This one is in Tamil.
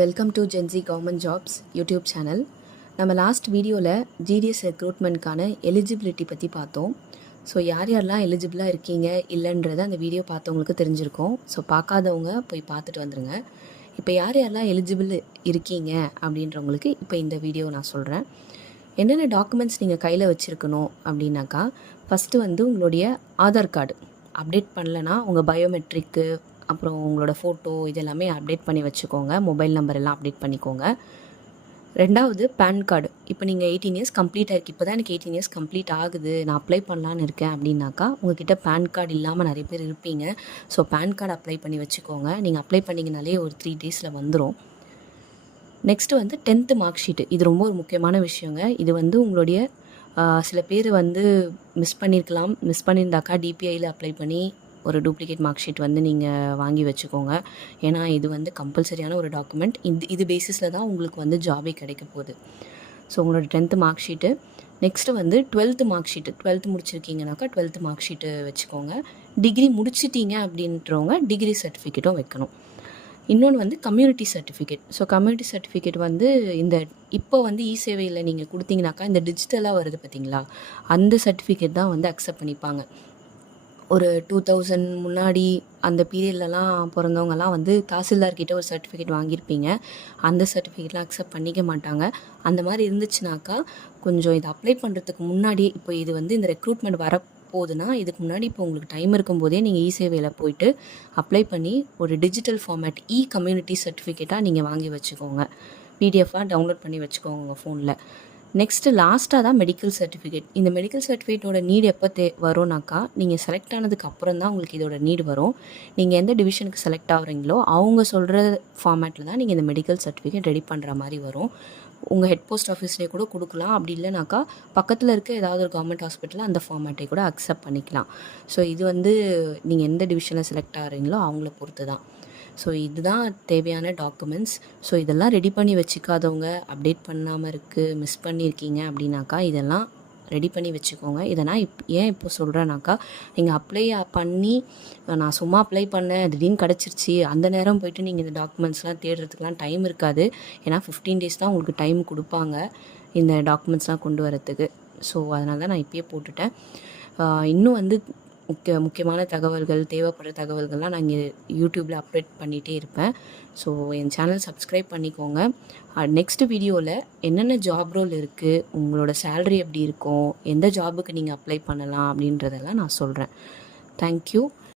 வெல்கம் டு ஜென்சி கவர்மெண்ட் ஜாப்ஸ் யூடியூப் சேனல். நம்ம லாஸ்ட் வீடியோவில் ஜிடிஎஸ் ரெக்ரூட்மெண்ட்கான எலிஜிபிலிட்டி பற்றி பார்த்தோம். ஸோ யார் யாரெல்லாம் எலிஜிபிளாக இருக்கீங்க இல்லைன்றதை அந்த வீடியோ பார்த்தவங்களுக்கு தெரிஞ்சிருக்கும். ஸோ பார்க்காதவங்க போய் பார்த்துட்டு வந்துடுங்க. இப்போ யார் யாரெல்லாம் எலிஜிபிள் இருக்கீங்க அப்படின்றவங்களுக்கு இப்போ இந்த வீடியோ நான் சொல்கிறேன். என்னென்ன டாக்குமெண்ட்ஸ் நீங்கள் கையில் வச்சுருக்கணும் அப்படின்னாக்கா, ஃபஸ்ட்டு உங்களுடைய ஆதார் கார்டு அப்டேட் பண்ணலைன்னா உங்கள் பயோமெட்ரிக்கு, அப்புறம் உங்களோட ஃபோட்டோ இதெல்லாமே அப்டேட் பண்ணி வச்சுக்கோங்க. மொபைல் நம்பர் எல்லாம் அப்டேட் பண்ணிக்கோங்க. ரெண்டாவது பேன் கார்டு. இப்போ நீங்கள் 18 இயர்ஸ் கம்ப்ளீட் ஆகிருக்கு, இப்போ தான் எனக்கு 18 இயர்ஸ் கம்ப்ளீட் ஆகுது, நான் அப்ளை பண்ணலான்னு இருக்கேன் அப்படின்னாக்கா, உங்கள்கிட்ட பேன் கார்டு இல்லாமல் நிறைய பேர் இருப்பீங்க. ஸோ பேன் கார்டு அப்ளை பண்ணி வச்சுக்கோங்க. நீங்கள் அப்ளை பண்ணிங்கனாலே ஒரு 3 டேஸில் வந்துடும். Next 10th mark sheet. இது ரொம்ப ஒரு முக்கியமான விஷயங்க. இது உங்களுடைய சில பேர் மிஸ் பண்ணியிருக்கலாம். மிஸ் பண்ணியிருந்தாக்கா டிபிஐயில் அப்ளை பண்ணி ஒரு டூப்ளிகேட் மார்க் ஷீட் நீங்கள் வாங்கி வச்சுக்கோங்க. ஏன்னா இது கம்பல்சரியான ஒரு டாக்குமெண்ட். இது பேசிஸில் தான் உங்களுக்கு ஜாபே கிடைக்க போகுது. ஸோ உங்களோட 10th mark sheet. Next 12th mark sheet. 12th முடிச்சிருக்கீங்கனாக்கா 12th mark sheet வச்சுக்கோங்க. டிகிரி முடிச்சிட்டீங்க அப்படின்றவங்க டிகிரி சர்டிஃபிகேட்டும் வைக்கணும். இன்னொன்று community certificate. So community certificate இந்த இப்போ இ சேவையில் நீங்கள் கொடுத்தீங்கனாக்கா இந்த டிஜிட்டலாக வருது பார்த்தீங்களா, அந்த சர்டிஃபிகேட் தான் அக்செப்ட் பண்ணிப்பாங்க. ஒரு 2000 முன்னாடி அந்த பீரியட்லலாம் பிறந்தவங்கலாம் தாசில்தார்கிட்ட ஒரு சர்டிஃபிகேட் வாங்கியிருப்பீங்க. அந்த சர்டிஃபிகேட்லாம் அக்செப்ட் பண்ணிக்க மாட்டாங்க. அந்த மாதிரி இருந்துச்சுனாக்கா கொஞ்சம் இதை அப்ளை பண்ணுறதுக்கு முன்னாடியே, இப்போ இது இந்த ரெக்ரூட்மெண்ட் வரப்போகுதுன்னா இதுக்கு முன்னாடி இப்போ உங்களுக்கு டைம் இருக்கும்போதே நீங்கள் இ சேவையில் போயிட்டு அப்ளை பண்ணி ஒரு டிஜிட்டல் ஃபார்மேட் கம்யூனிட்டி சர்டிஃபிகேட்டாக நீங்கள் வாங்கி வச்சுக்கோங்க. பிடிஎஃபாக டவுன்லோட் பண்ணி வச்சுக்கோங்க உங்கள் ஃபோனில். நெக்ஸ்ட்டு லாஸ்ட்டாக தான் மெடிக்கல் சர்டிஃபிகேட். இந்த மெடிக்கல் சர்டிஃபிகேட்டோட நீடு எப்போ வரும்னாக்கா, நீங்கள் செலக்ட் ஆனதுக்கு அப்புறம் தான் உங்களுக்கு இதோட நீடு வரும். நீங்கள் எந்த டிவிஷனுக்கு செலக்ட் ஆகுறீங்களோ அவங்க சொல்கிற ஃபார்மேட்டில் தான் நீங்கள் இந்த மெடிக்கல் சர்டிஃபிகேட் ரெடி பண்ணுற மாதிரி வரும். உங்கள் ஹெட் போஸ்ட் ஆஃபீஸ்லேயே கூட கொடுக்கலாம். அப்படி இல்லைனாக்கா பக்கத்தில் இருக்க ஏதாவது ஒரு கவர்மெண்ட் ஹாஸ்பிட்டலில் அந்த ஃபார்மேட்டை கூட அக்செப்ட் பண்ணிக்கலாம். ஸோ இது நீங்கள் எந்த டிவிஷனில் செலக்ட் ஆகுறீங்களோ அவங்கள பொறுத்து தான். ஸோ இதுதான் தேவையான டாக்குமெண்ட்ஸ். ஸோ இதெல்லாம் ரெடி பண்ணி வச்சுக்காதவங்க, அப்டேட் பண்ணாமல் இருக்குது, மிஸ் பண்ணியிருக்கீங்க அப்படின்னாக்கா இதெல்லாம் ரெடி பண்ணி வச்சுக்கோங்க. இதை நான் ஏன் இப்போ சொல்கிறேன்னாக்கா, நீங்கள் அப்ளை பண்ணி நான் சும்மா அப்ளை பண்ணேன் திடீர்னு கிடச்சிருச்சு, அந்த நேரம் போய்ட்டு நீங்கள் இந்த டாக்குமெண்ட்ஸ்லாம் தேடுறதுக்குலாம் டைம் இருக்காது. ஏன்னா 15 டேஸ் தான் உங்களுக்கு டைம் கொடுப்பாங்க இந்த டாக்குமெண்ட்ஸ்லாம் கொண்டு வரத்துக்கு. ஸோ அதனால தான் நான் இப்போயே போட்டுட்டேன். இன்னும் முக்கியமான தகவல்கள், தேவைப்படுற தகவல்கள்லாம் நான் இங்கே யூடியூப்பில் அப்டேட் பண்ணிகிட்டே இருப்பேன். ஸோ என் சேனல் சப்ஸ்கிரைப் பண்ணிக்கோங்க. நெக்ஸ்ட் வீடியோவில் என்னென்ன ஜாப் ரோல் இருக்குது, உங்களோட சேலரி எப்படி இருக்கும், எந்த ஜாபுக்கு நீங்கள் அப்ளை பண்ணலாம் அப்படின்றதெல்லாம் நான் சொல்கிறேன். தேங்க்யூ.